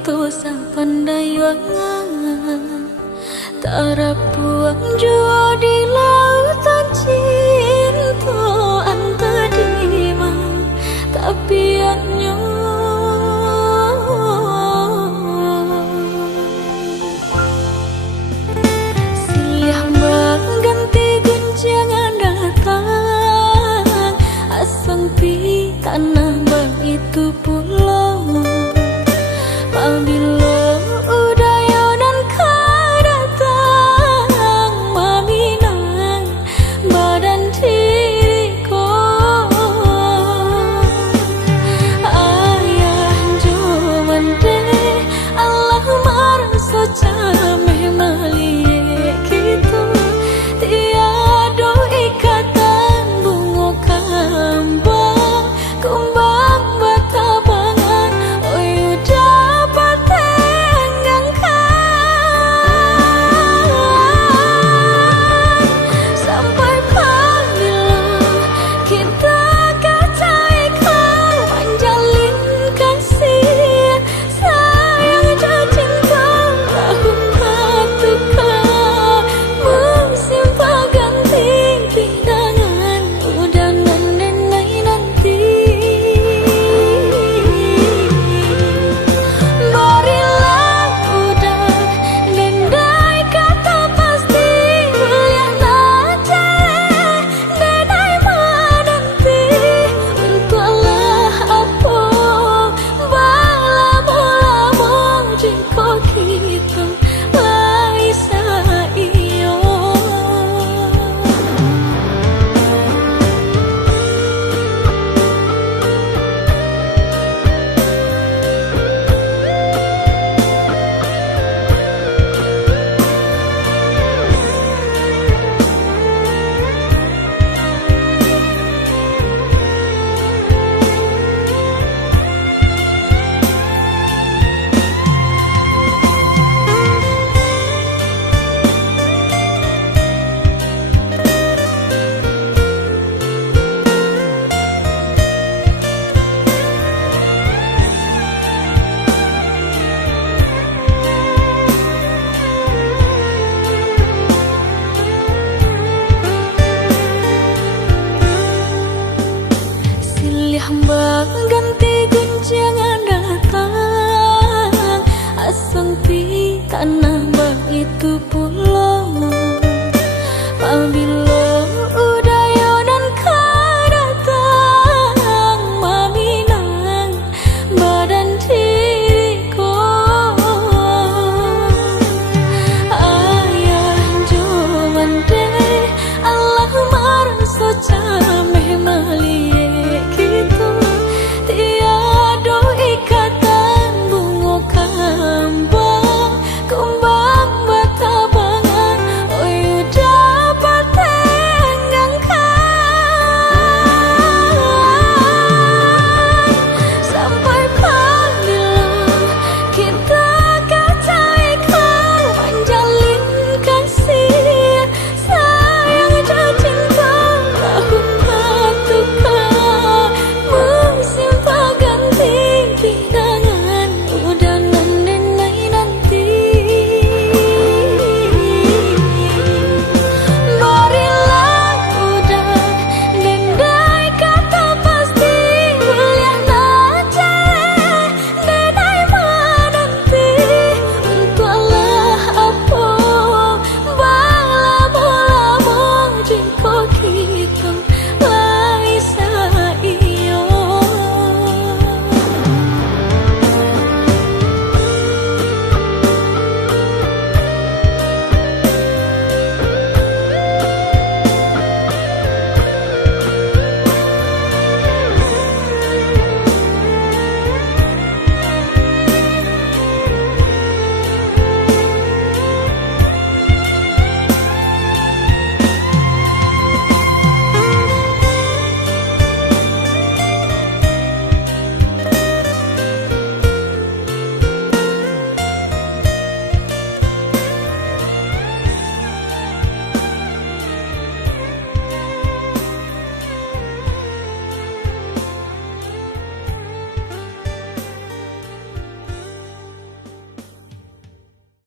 itu sang pandai wangan, tak puang jua di lautan cinta anta dima, tapi anyo silih mengganti guncangan datang, asang pi tanah bang itu pulau. Apabila udayonan kau datang meminang badan diriku, ayah cuman deh Allah merasa cameh malie gitu, tiada ikatan bunga kambang kumbang batabangan, oh dapat tenggangkan sampai panggilan kita kata ikhlas menjalin kasih sayang dan cinta tahun batukan musim ganti pindangan udangan nenai nanti. Berilah udah nendai kata pasti kuliah naja nenai menanti untuk Allah apa balamu jika kita laisa iyo. Silih mbak ganti